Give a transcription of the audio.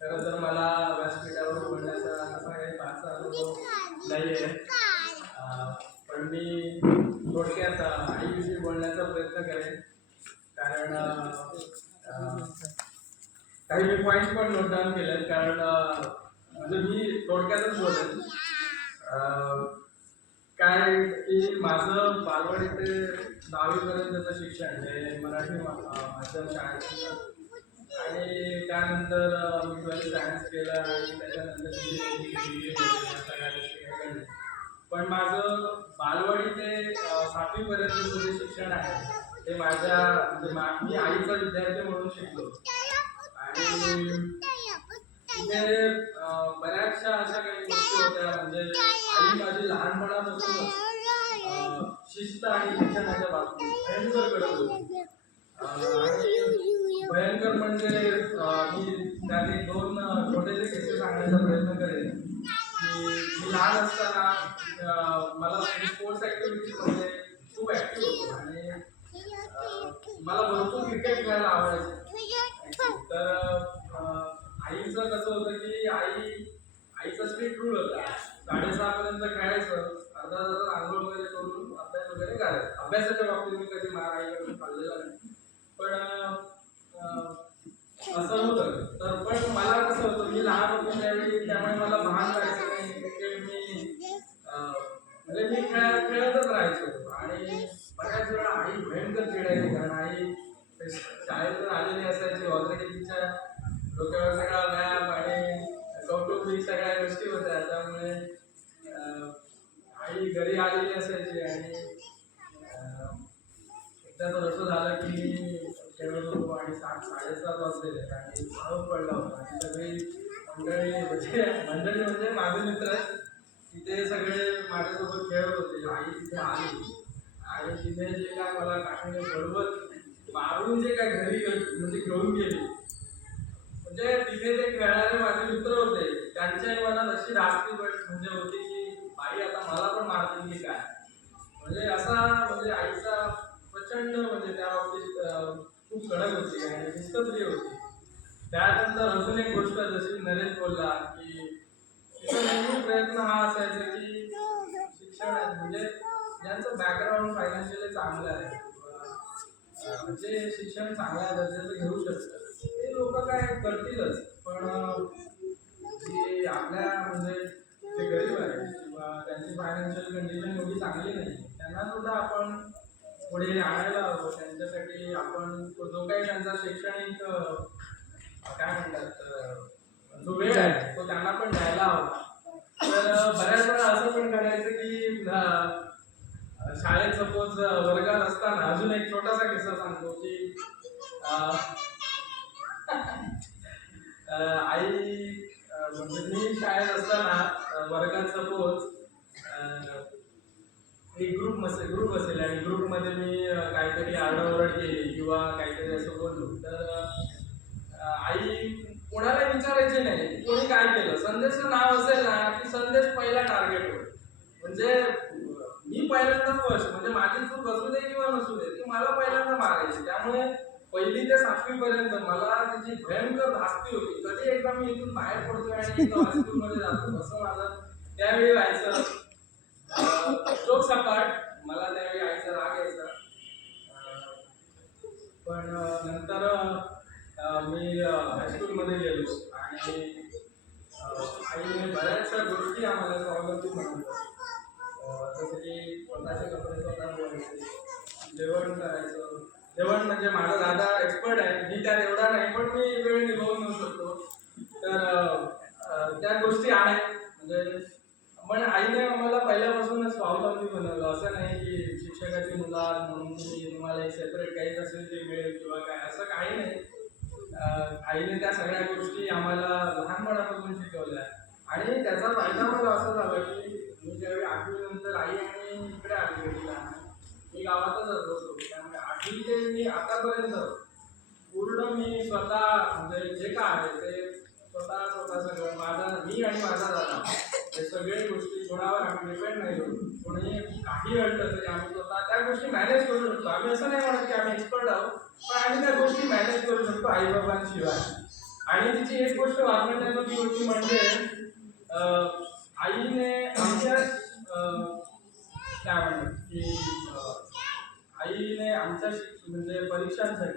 खरं तर मला व्यासपीठावर बोलण्याचा असा काही फारसा अनुभव नाही आहे अं, पण मी थोडक्यात अं, आईविषयी बोलण्याचा प्रयत्न करेन कारण अं, अं, काही मी पॉईंट पण नोट डाऊन केलेत कारण म्हणजे मी थोडक्यातच बोलेन. काय की माझं बालवड ते दहावीपर्यंतचं शिक्षण हे मराठी माझ्या माध्यम शाळेत आणि त्यानंतर मी ट्वेल्थ सायन्स केलं आणि त्याच्यानंतर सगळ्या पण माझं बालवाडी ते सातवीपर्यंतचं जे शिक्षण आहे. ते माझ्या म्हणजे मी आईचा विद्यार्थी म्हणून शिकलो. आणि तिथे बऱ्याचशा अशा काही गोष्टी होत्या. म्हणजे आई माझी लहानपणापासून शिस्त आणि शिक्षणाच्या बाबतीत भयंकर कडक होती. भयंकर म्हणजे मी त्याने दोन छोटेसे किस्से सांगण्याचा प्रयत्न करेन. की लहान असताना मला स्पोर्ट्स ॲक्टिव्हिटीजमध्ये खूप ॲक्टिव्ह होतो. आणि मला भरपूर क्रिकेट खेळायला आवडायचं. तर आईचं कसं होतं की आई आईचा स्ट्रिक्ट रूल होता. साडेसहा पर्यंत खेळायचं. अर्धा तास आंघोळ वगैरे करून अभ्यास वगैरे करायचा. अभ्यासाच्या बाबतीत मी कधी मार आईकडून खाल्लेला नाही. पण असं होतं. तर पण मला कसं होतं मी लहान होतो त्यावेळी त्यामुळे मला भान जायचं नाही. क्रिकेट मी म्हणजे मी खेळ खेळतच राहायचो. सात साडेसात वाजलेले आणि पाऊस पडला होता. आणि सगळी मंडळी म्हणजे मंडळी म्हणजे माझे मित्र तिथे सगळे माझ्यासोबत खेळत होते. आई तिथे आली. आणि तिथे जे काय मला काठीने बरोबर मारून जे काय घरी म्हणजे घेऊन गेली. म्हणजे तिथे जे खेळणारे माझे मित्र होते त्यांच्याही मनात अशी रास्ती म्हणजे होती की बाई आता मला पण मारतील की काय? म्हणजे असा म्हणजे आईचा प्रचंड म्हणजे त्या बाबतीत खूप कडक होती आणि निष्ठप्रिय होती. त्यानंतर अजून एक गोष्ट जशी नरेश बोलला की नेहमी प्रयत्न हा असायचा की शिक्षण म्हणजे ज्यांचं बॅकग्राऊंड फायनान्शियली चांगलं आहे जे म्हणजे शिक्षण चांगल्या दर्जाचं घेऊ शकतात. ते लोक काय करतीलच पण जे आपल्या म्हणजे जे गरीब आहेत किंवा त्यांची फायनान्शियल कंडिशन एवढी चांगली नाही त्यांना सुद्धा आपण पुढे आणायला शैक्षणिक काय म्हणतात जो वेळ आहे तो त्यांना पण द्यायला हवा. तर बऱ्याच वेळा असं पण करायचं की शाळेत सपोज वर्गात असताना अजून एक छोटासा किस्सा सांगतो की आई म्हणजे मी शाळेत असताना वर्गात सपोज एक ग्रुप असेल ग्रुप असेल आणि ग्रुपमध्ये मी काहीतरी आरडाओरड केली किंवा काहीतरी असं बोललो. तर आई कोणाला विचारायची नाही. कोणी काय केलं? संदेशचं नाव असेल ना की संदेश पहिला टार्गेट होईल म्हणजे मी पहिल्यांदा फर्स्ट म्हणजे माझी चूक असू दे किंवा नसू दे ती मला पहिल्यांदा मारायची. त्यामुळे पहिली ते सातवीपर्यंत मला त्याची भयंकर धास्ती होती. कधी एकदा मी इथून बाहेर पडतोय आणि मध्ये जातो असं माझं त्यावेळी व्हायचं. शोक पार्ट मला त्यावेळी आईचा राग यायचा. पण नंतर मी हायस्कूलमध्ये गेलो आणि आईने बऱ्याचशा गोष्टी आम्हाला स्वावलंबी बनवल्या जसं की स्वतःचे कपडे स्वतः जेवण करायचं. जेवण म्हणजे माझा दादा एक्सपर्ट आहे मी त्यात एवढा नाही पण मी वेळ निभावून घेऊ शकतो तर अं, अं, त्या गोष्टी आहेत म्हणजे पण आईने आम्हाला पहिल्यापासूनच स्वावलंबी बनवलं असं नाही की शिक्षकाची मुला म्हणून तुम्ही तुम्हाला एक सेपरेट काही असेल ते मिळेल किंवा काय असं काही नाही. आईने त्या सगळ्या गोष्टी आम्हाला लहानपणापासून शिकवल्या. आणि त्याचा फायदा मला असं झाला की मी ज्यावेळी आठवी नंतर आई आणि इकडे आली मी गावातच होतो. त्यामुळे आठवी ते मी आतापर्यंत पूर्ण मी स्वतः म्हणजे जे काय आहे ते स्वतः स्वतः सगळं माझा मी आणि माझा दादा हे सगळे गोष्टी कोणावर आम्ही डिपेंड नाही कोणी काही अडलं तरी आम्ही स्वतः त्या गोष्टी मॅनेज करू शकतो. आम्ही असं नाही म्हणत की आम्ही एक्सपर्ट आहोत पण आम्ही त्या गोष्टी मॅनेज करू शकतो आईबाबांशिवाय. आणि तिची एक गोष्ट वाचण्याची होती म्हणजे आईने आमच्या काय म्हणतात की आईने आमच्या म्हणजे परीक्षांसाठी